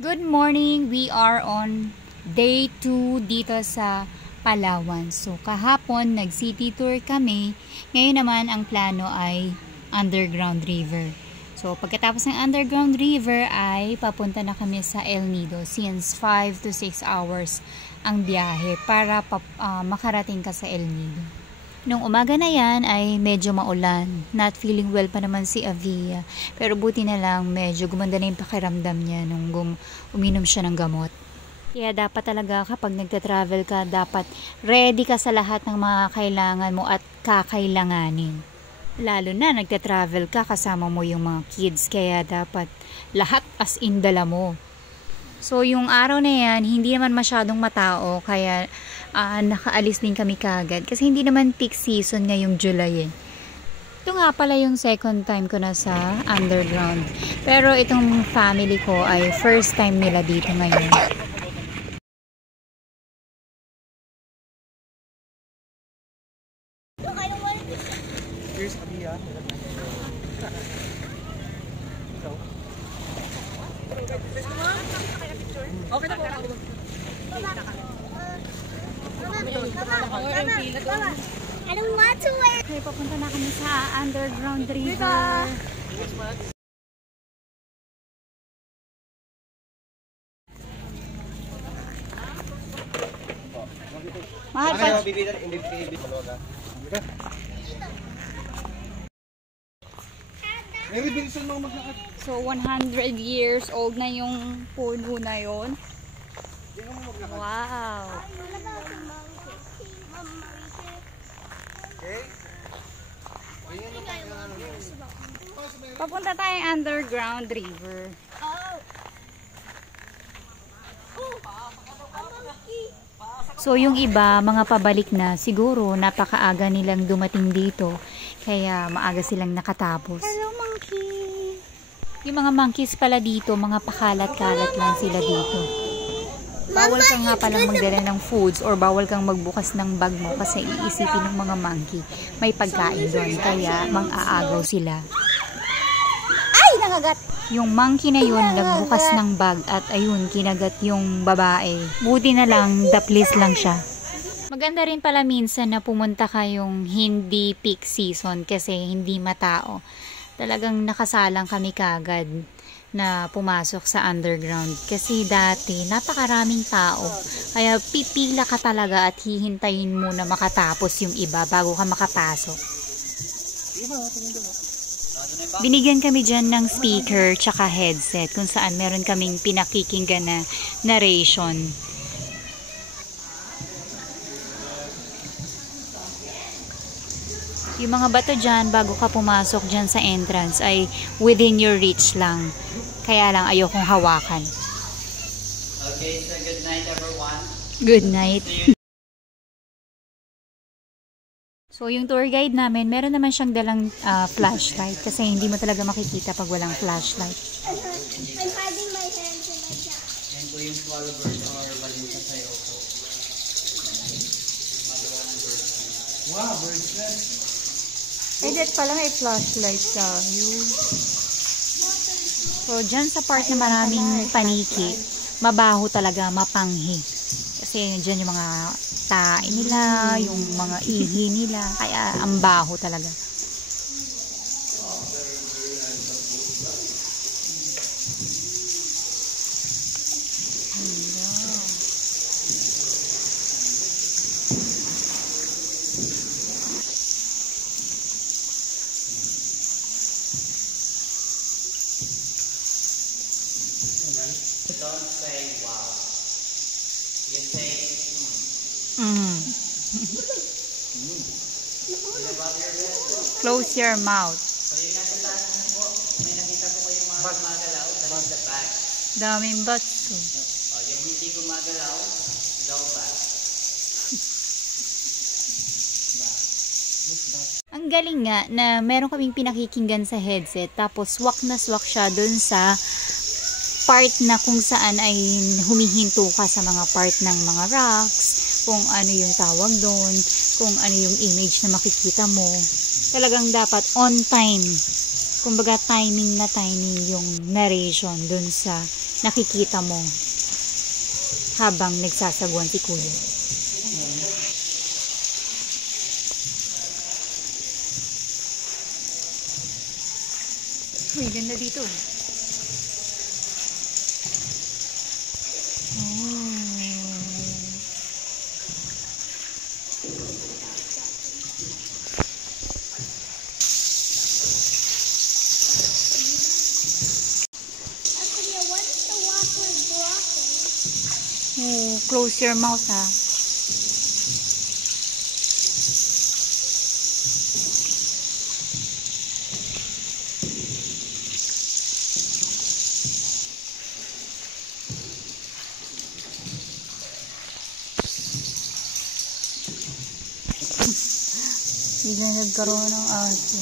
Good morning! We are on day 2 dito sa Palawan. So, kahapon nag-city tour kami. Ngayon naman ang plano ay underground river. So, pagkatapos ng underground river ay papunta na kami sa El Nido since 5 to 6 hours ang biyahe para makarating ka sa El Nido. Nung umaga na yan ay medyo maulan. Not feeling well pa naman si Avia. Pero buti na lang medyo gumanda na yung pakiramdam niya nung uminom siya ng gamot. Kaya dapat talaga kapag nagta-travel ka, dapat ready ka sa lahat ng mga kailangan mo at kakailanganin. Lalo na nagta-travel ka, kasama mo yung mga kids. Kaya dapat lahat as in dala mo. So yung araw na yan, hindi naman masyadong matao. Kaya nakaalis din kami kagad. Kasi hindi naman peak season ngayong July eh. Ito nga pala yung second time ko na sa underground. Pero itong family ko ay first time nila dito ngayon. Here's Abia. Okay na po. I don't want to wear. Okay, papunta na kami sa underground river. Mahal pa. So 100 years old na yung puno na yon. Wow. Papunta tayong underground river. So yung iba, mga pabalik na, siguro napakaaga nilang dumating dito. Kaya maaga silang nakatapos. Hello, monkey. Yung mga monkeys pala dito, mga pakalat-kalat lang sila dito. Bawal kang nga palang magdala ng foods or bawal kang magbukas ng bag mo kasi iisipin ng mga monkey may pagkain doon. Kaya mang-aagaw sila. Ay, nakagat. Yung monkey na yun, nagbukas ng bag at ayun, kinagat yung babae. Buti na lang, daplis lang siya. Maganda rin pala minsan na pumunta kayong hindi peak season kasi hindi matao. Talagang nakasalang kami kagad na pumasok sa underground. Kasi dati, napakaraming tao. Kaya pipila ka talaga at hihintayin mo na makatapos yung iba bago ka makapasok. Binigyan kami dyan ng speaker tsaka headset kung saan meron kaming pinakikinggan na narration. Yung mga bato dyan, bago ka pumasok dyan sa entrance, ay within your reach lang. Kaya lang ayokong hawakan. Okay, so good night everyone. Good night. So yung tour guide namin, meron naman siyang dalang flashlight kasi hindi mo talaga makikita pag walang flashlight. I'm hiding my hands in my jacket. Yan po yung swallow bird or balinsa sayo po. Wow, bird's nest. Ay, that pala may flashlight sa yun. So, dyan sa part na maraming paniki, mabaho talaga, mapanghi. Kasi dyan yung mga tae nila, yung mga ihi nila, kaya ang baho talaga. Don't say wow. You say Close your mouth. So yung nasa taas na po, may nakita po kayong mga gumagalaw, that is the back. Daming bats ko. O yung hindi gumagalaw, low back. Ang galing nga na meron kaming pinakikinggan sa headset tapos swak na swak siya dun sa part na kung saan ay humihinto ka sa mga part ng mga rocks, kung ano yung tawag doon, kung ano yung image na makikita mo. Talagang dapat on time kumbaga timing na timing yung narration dun sa nakikita mo habang nagsasagwan si Kuya. Uy, ganda dito. Kuya, what's the water dropping? Oh, close your mouth, ha. Bigla nagkaroon ng aso.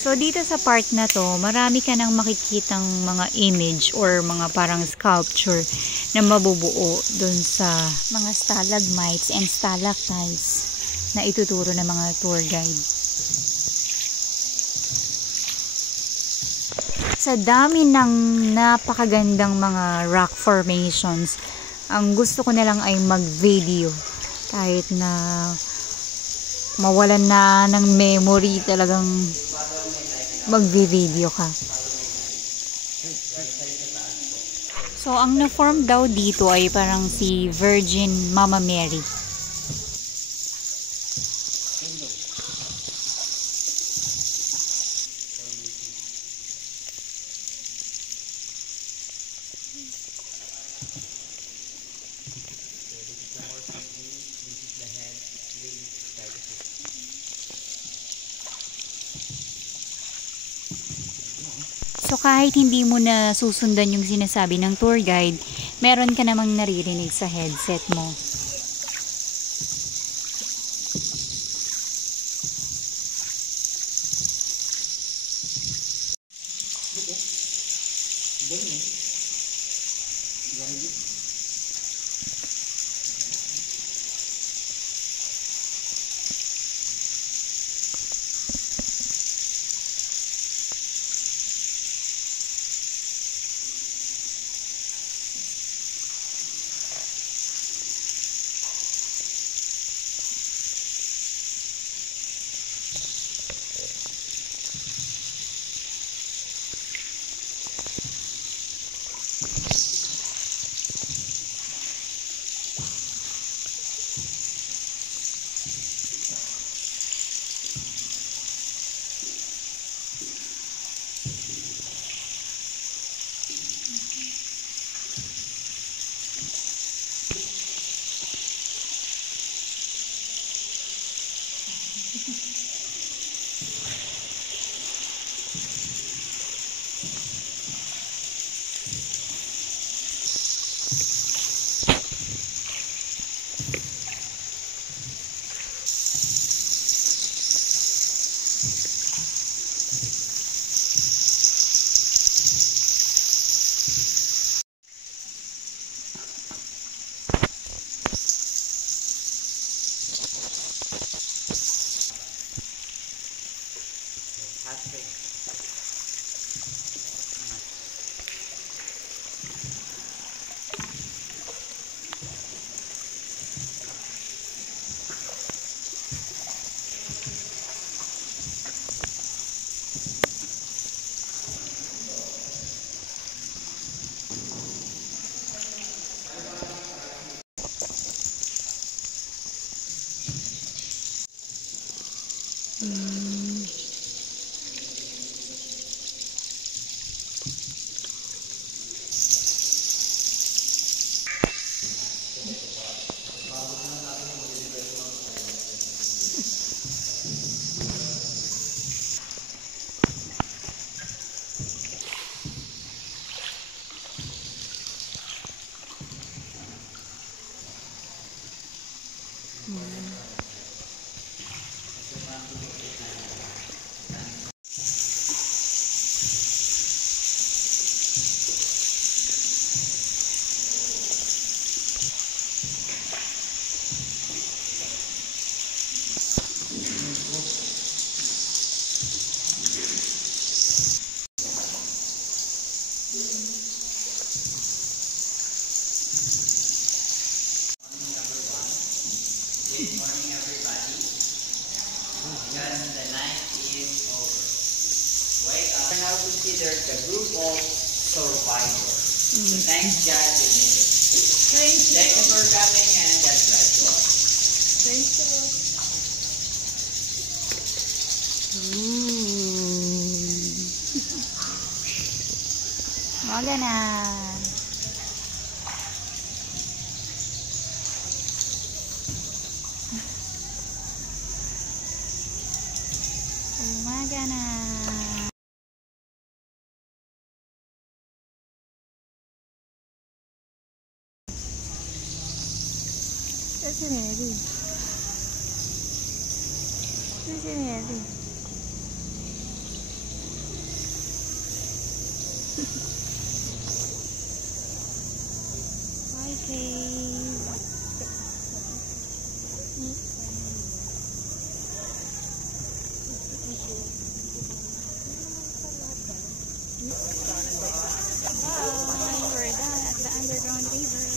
So, dito sa part na to, marami ka nang makikitang mga image or mga parang sculpture na mabubuo dun sa mga stalagmites and stalactites na ituturo ng mga tour guide. Sa dami ng napakagandang mga rock formations, ang gusto ko na lang ay mag-video kahit na mawalan na ng memory, talagang mag-video ka. So, ang na-form daw dito ay parang si Virgin Mama Mary. So, kahit hindi mo na susundan yung sinasabi ng tour guide, meron ka namang naririnig sa headset mo. Good morning, everybody. Just the night is over. Wake up. We're now considered the group of survivors. So thanks God we made it. Thank you for coming and God bless you all. Thank you. Umaga na. Umaga na. Si Mary. Si Mary. We're done at the underground river.